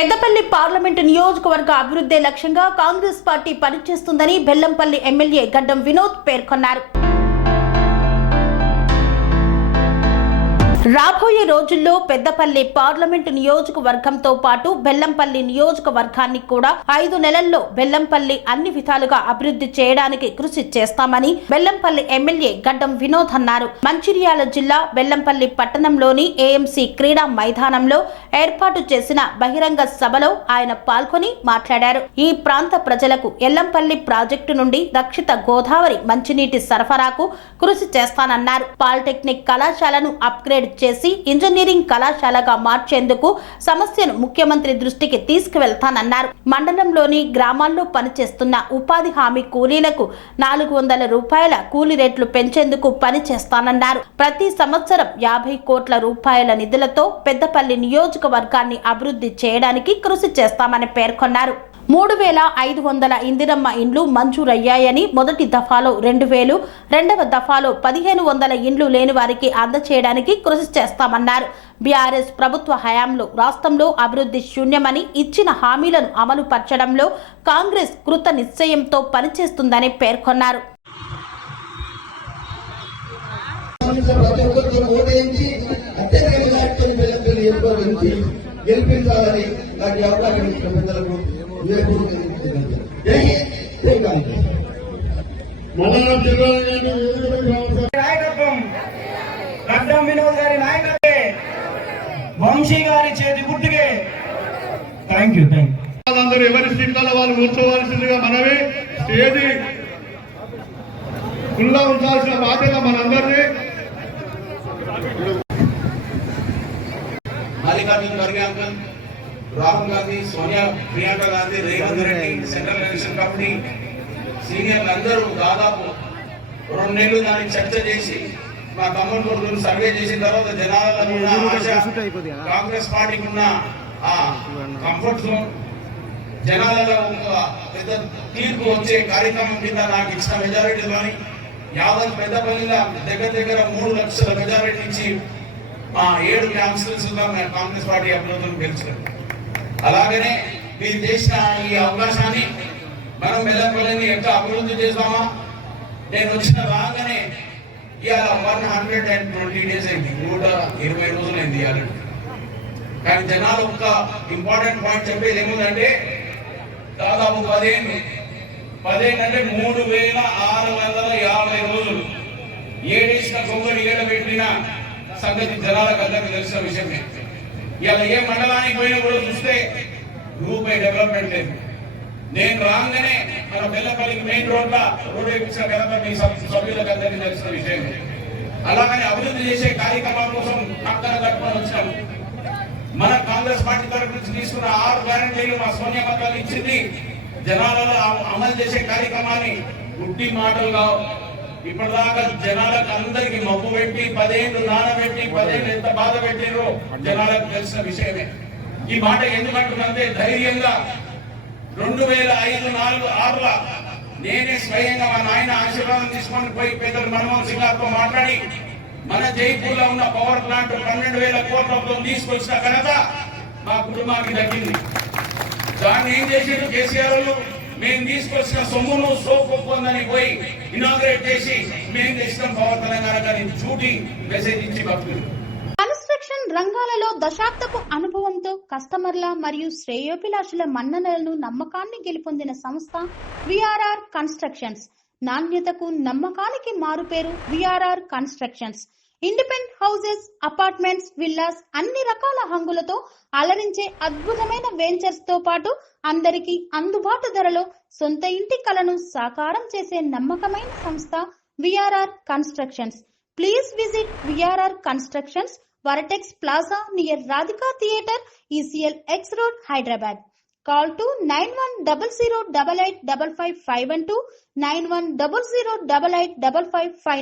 Peddapalli parliament నియోజకవర్గ అభివృద్ధి లక్ష్యంగా కాంగ్రెస్ పార్టీ పనిచేస్తుందని బెల్లంపల్లి ఎమ్మెల్యే గడ్డం వినోద్ పేర్కొన్నారు. రాబోయే రోజుల్లో పెద్దపల్లి పార్లమెంటు నియోజకవర్గంతో పాటు బెల్లంపల్లి నియోజకవర్గాన్ని కూడా 5 నెలల్లో బెల్లంపల్లి అన్ని విధాలుగా అభివృద్ధి చేయడానికి కృషి చేస్తామని బెల్లంపల్లి ఎమ్మెల్యే గడ్డం వినోద్ అన్నారు. మంచిర్యాల జిల్లా బెల్లంపల్లి పట్టణంలోని ఏఎంసీ క్రీడా మైదానంలో ఏర్పాటు చేసిన బహిరంగ సభలో ఆయన పాల్గొని మాట్లాడారు. ఈ ప్రాంత ప్రజలకు ఎల్లంపల్లి ప్రాజెక్టు నుండి రక్షిత గోదావరి మంచినీటి సరఫరాకు కృషి చేస్తానన్నారు. పాలిటెక్నిక్ కళాశాలను అప్గ్రేడ్ చేసి ఇంజనీరింగ్ కళాశాలగా మార్చేందుకు సమస్యను ముఖ్యమంత్రి దృష్టికి తీసుకువెళ్తానన్నారు. మండలంలోని గ్రామాల్లో పనిచేస్తున్న ఉపాధి హామీ కూలీలకు 400 రూపాయల కూలీ రేట్లు పెంచేందుకు పనిచేస్తానన్నారు. ప్రతి సంవత్సరం 50 కోట్ల రూపాయల నిధులతో పెద్దపల్లి నియోజకవర్గాన్ని అభివృద్ధి చేయడానికి కృషి చేస్తామని పేర్కొన్నారు. 3500 ఇందిరమ్మ ఇండ్లు మంజూరయ్యాయని, మొదటి దఫాలో 2000, రెండవ దఫాలో 1500 ఇండ్లు లేని వారికి అందచేయడానికి కృషి చేస్తామన్నారు. బీఆర్ఎస్ ప్రభుత్వ హయాంలో రాష్ట్రంలో అభివృద్ధి శూన్యమని, ఇచ్చిన హామీలను అమలు పరచడంలో కాంగ్రెస్ కృత నిశ్చయంతో పనిచేస్తుందని పేర్కొన్నారు. గడ్డం వినోద్ గారి నాయకత్వే, వంశీ గారి చేతి గుర్తుకే. Thank you. అందరూ ఎవరి సీట్లలో వాళ్ళు కూర్చోవలసిందిగా మనమే. స్టేజీ ఫుల్లా ఉంచాల్సిన బాధ్యత మనందరినీ. Mallikarjuna Kharge uncle, Rahul Gandhi, Sonia, Priyanka Gandhi, Revanth Reddy, central election committee సీనియర్లు అందరూ దాదాపు 2 నెలలు దాన్ని చర్చ చేసి మా తమ్ముడు కొడుకులు సర్వే చేసిన తర్వాత జనాలలో ఉన్న కాంగ్రెస్ పార్టీకి ఉన్న ఆ కంఫర్ట్ జోన్, జనాలలో ఒక పెద్ద తీర్పు వచ్చే కార్యక్రమం కింద నాకు ఇచ్చిన మెజారిటీలోని యావత్ పెద్దపల్లిలో దగ్గర 3 లక్షల మెజారిటీ నుంచి మా 7 క్యాన్సిల్స్ కాంగ్రెస్ పార్టీ అభ్యర్థులను గెలిచారు. అలాగనే మీరు చేసిన ఈ అవకాశాన్ని మనం బెల్లంపల్లిని ఎట్లా అభివృద్ధి చేస్తామా. నేను వచ్చిన రాగానే ఇవాళ 120 days అయింది, 120 రోజులు అయింది ఇవాళ. కానీ జనాలు ఒక ఇంపార్టెంట్ పాయింట్ చెప్పేది ఏముందంటే దాదాపు 15 అంటే 3650 రోజులు ఏడేసిన కొంగలు ఏడబెట్టిన సంగతి జనాలకు అందరికీ తెలిసిన విషయమే. ఇలా ఏ మండలానికి పోయినా కూడా చూస్తే రూపాయి డెవలప్మెంట్ లేదు. నేను రాగానే మన బెల్లంపల్లికి మెయిన్ రోడ్ వేయించిన కదా మీ సభ్యులకు అందరికీ తెలిసిన విషయమే. అలాగని అభివృద్ధి చేసే కార్యక్రమాల కోసం పక్కన కట్టుకొని వచ్చినాం. మన కాంగ్రెస్ పార్టీ తరఫు నుంచి తీసుకున్న 6 గ్యారెంటీలు మా సోనియా పత్రాలు ఇచ్చింది. జనాలలో అమలు చేసే కార్యక్రమాన్ని గుడ్డి మాటలుగా ఇప్పటిదాకా జనాలకు అందరికి మబ్బు పెట్టి 10 ఏళ్ళు నానబెట్టి 10 ఏళ్ళు ఎంత బాధ పెట్టారో జనాలకు తెలిసిన విషయమే. ఈ మాట ఎందుకంటుందంటే ధైర్యంగా 2005-6లో నేనే స్వయంగా మా నాయన ఆశీర్వాదం తీసుకొని పోయి పెద్దలు మన్మోహన్ సింగ్ గారితో మాట్లాడి మన జైపూర్ లో ఉన్న పవర్ ప్లాంట్ 12,000 కోట్లతో తీసుకొచ్చిన ఘనత మా కుటుంబానికి దక్కింది. దాన్ని ఏం చేసారు కేసీఆర్? మేము తీసుకొచ్చిన సొమ్మును సోకొందని పోయి ఇనాగ్రేట్ చేసి మేము చేసిన పవర్ తెలంగాణ చూటి మెసేజ్ ఇచ్చి భక్తులు. కన్స్ట్రక్షన్ రంగాలలో దశాబ్దపు అనుభవంతో కస్టమర్ల మరియు శ్రేయోభిలాషుల మన్ననలను, నమ్మకాన్ని గెలుపొందిన సంస్థ విఆర్ఆర్ కన్స్ట్రక్షన్స్. నాణ్యతకు, నమ్మకానికి మారుపేరు VRR constructions. Independent houses, apartments, villas అన్ని రకాల హంగులతో అలరించే అద్భుతమైన వెంచర్స్ తో పాటు అందరికీ అందుబాటు ధరలో సొంత ఇంటి కలను సాకారం చేసే నమ్మకమైన సంస్థ VRR constructions. Please visit VRR constructions, Varatex Plaza near Radhika Theatre, ECL X Road, Hyderabad. Call to 910088555512, 9100885559.